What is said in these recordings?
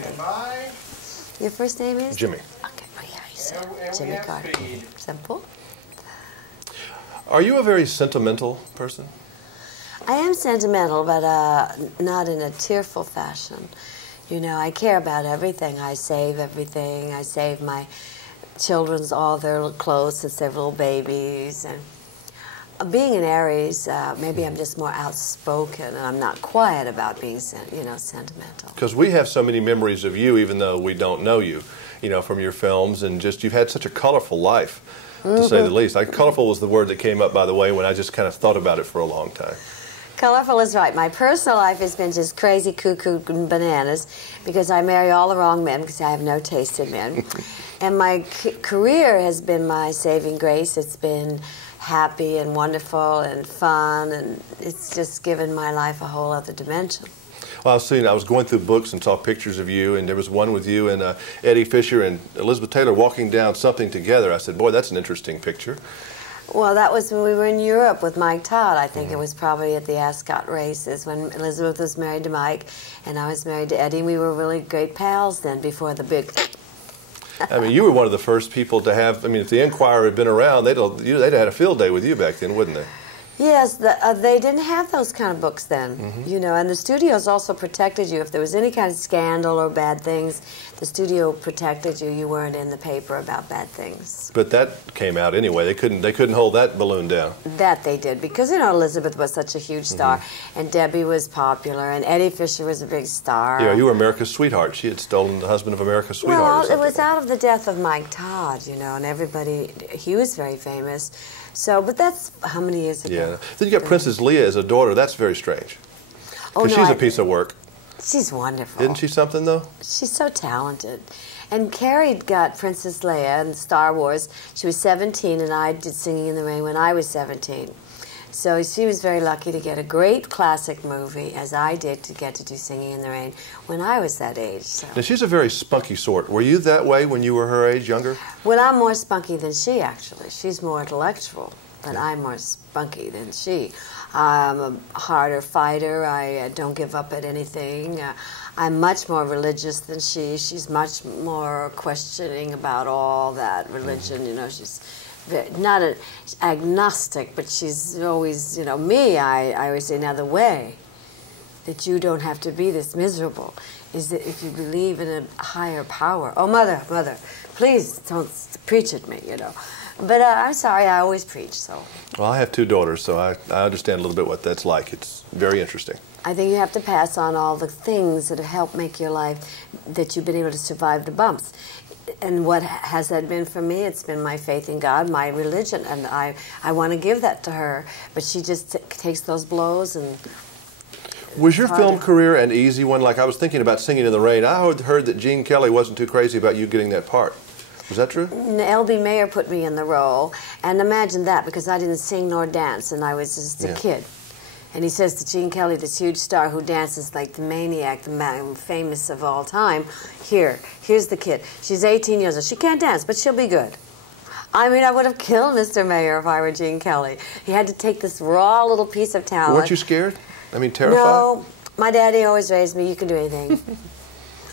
Sandy. Your first name is? Jimmy. Okay, oh yeah, you said Jimmy Carter. Simple. Are you a very sentimental person? I am sentimental, but not in a tearful fashion. You know, I care about everything. I save everything. I save my children's all their clothes since they're little babies. And being an Aries, maybe I'm just more outspoken, and I'm not quiet about being, sentimental. Because we have so many memories of you, even though we don't know you, from your films, and just you've had such a colorful life, to say the least. Colorful was the word that came up, by the way, when I just kind of thought about it for a long time. Colorful is right. My personal life has been just crazy, cuckoo, and bananas because I marry all the wrong men because I have no taste in men. And my career has been my saving grace. It's been happy and wonderful and fun, and it's just given my life a whole other dimension. Well, I was going through books and saw pictures of you, and there was one with you and Eddie Fisher and Elizabeth Taylor walking down something together. I said, boy, that's an interesting picture. Well, that was when we were in Europe with Mike Todd. I think it was probably at the Ascot races when Elizabeth was married to Mike and I was married to Eddie. And we were really great pals then before the big... I mean, you were one of the first people to have, if the Enquirer had been around, they'd have had a field day with you back then, wouldn't they? Yes, they didn't have those kind of books then, and the studios also protected you. If there was any kind of scandal or bad things, the studio protected you. You weren't in the paper about bad things. But that came out anyway. They couldn't hold that balloon down. That they did, because, Elizabeth was such a huge star, and Debbie was popular, and Eddie Fisher was a big star. Yeah, you were America's sweetheart. She had stolen the husband of America's sweetheart. Well, it was out of the death of Mike Todd, and everybody, he was very famous. So, but that's how many years ago? Yeah. Then you got Princess Leia as a daughter. That's very strange. Oh, no, she's a piece of work. She's wonderful. Isn't she something, though? She's so talented. And Carrie got Princess Leia in Star Wars. She was 17, and I did Singing in the Rain when I was 17. So she was very lucky to get a great classic movie, as I did, to get to do Singing in the Rain when I was that age. So. Now, she's a very spunky sort. Were you that way when you were her age, younger? Well, I'm more spunky than she, actually. She's more intellectual, but I'm more spunky than she. I'm a harder fighter. I don't give up at anything. I'm much more religious than she. She's much more questioning about all that religion. She's not an agnostic, but she's always, me, I always say, now the way that you don't have to be this miserable is that if you believe in a higher power. Oh, mother, please don't preach at me, But I'm sorry, I always preach, so. Well, I have two daughters, so I understand a little bit what that's like. It's very interesting. I think you have to pass on all the things that have helped make your life, that you've been able to survive the bumps. And what has that been for me? It's been my faith in God, my religion, and I want to give that to her. But she just takes those blows and... Was your film career an easy one? Like, I was thinking about Singing in the Rain. I heard that Gene Kelly wasn't too crazy about you getting that part. Was that true? L.B. Mayer put me in the role, and imagine that, because I didn't sing nor dance, and I was just a kid. And he says to Gene Kelly, this huge star who dances like the maniac, the man famous of all time, here's the kid. She's 18 years old. She can't dance, but she'll be good. I mean, I would have killed Mr. Mayer if I were Gene Kelly. He had to take this raw little piece of talent. Weren't you scared? I mean, terrified? No. My daddy always raised me, you can do anything.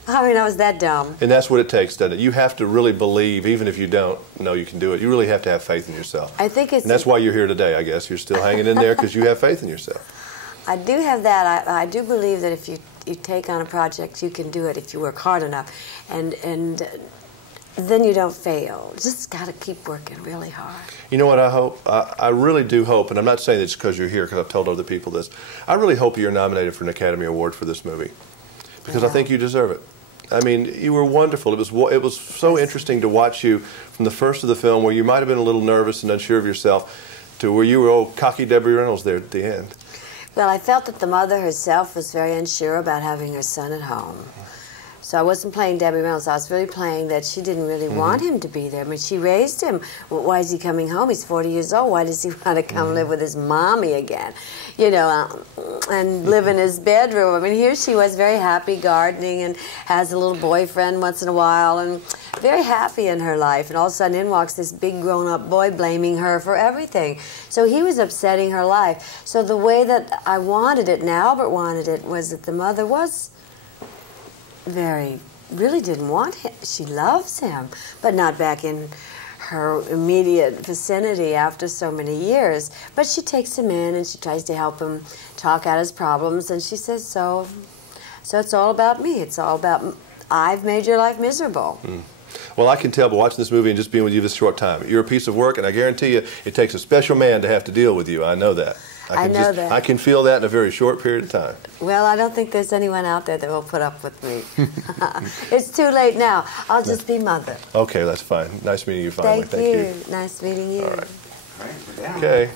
I mean, I was that dumb. And that's what it takes, doesn't it? You have to really believe, even if you don't know you can do it. You really have to have faith in yourself. I think it's... And that's why you're here today, I guess. You're still hanging in there because you have faith in yourself. I do have that. I do believe that if you take on a project, you can do it if you work hard enough. And then you don't fail. Just got to keep working really hard. You know what I hope? I really do hope, and I'm not saying this because you're here, because I've told other people this. I really hope you're nominated for an Academy Award for this movie, because I think you deserve it. I mean, you were wonderful. It was so interesting to watch you from the first of the film, where you might have been a little nervous and unsure of yourself, to where you were old cocky Debbie Reynolds there at the end. Well, I felt that the mother herself was very unsure about having her son at home. So I wasn't playing Debbie Reynolds. I was really playing that she didn't really want him to be there. I mean, she raised him. Well, why is he coming home? He's 40 years old. Why does he want to come live with his mommy again? And live in his bedroom. I mean, here she was, very happy, gardening, and has a little boyfriend once in a while, and very happy in her life. And all of a sudden in walks this big grown-up boy blaming her for everything. So he was upsetting her life. So the way that I wanted it, and Albert wanted it, was that the mother was really didn't want him. She loves him, but not back in her immediate vicinity after so many years. But she takes him in and she tries to help him talk out his problems, and she says, so it's all about me. It's all about, I've made your life miserable. Well, I can tell by watching this movie and just being with you this short time. You're a piece of work, and I guarantee you it takes a special man to have to deal with you. I know that. I know that. I can feel that in a very short period of time. Well, I don't think there's anyone out there that will put up with me. It's too late now. I'll just be Mother. Okay, that's fine. Nice meeting you finally. Thank you. Nice meeting you. All right. Okay.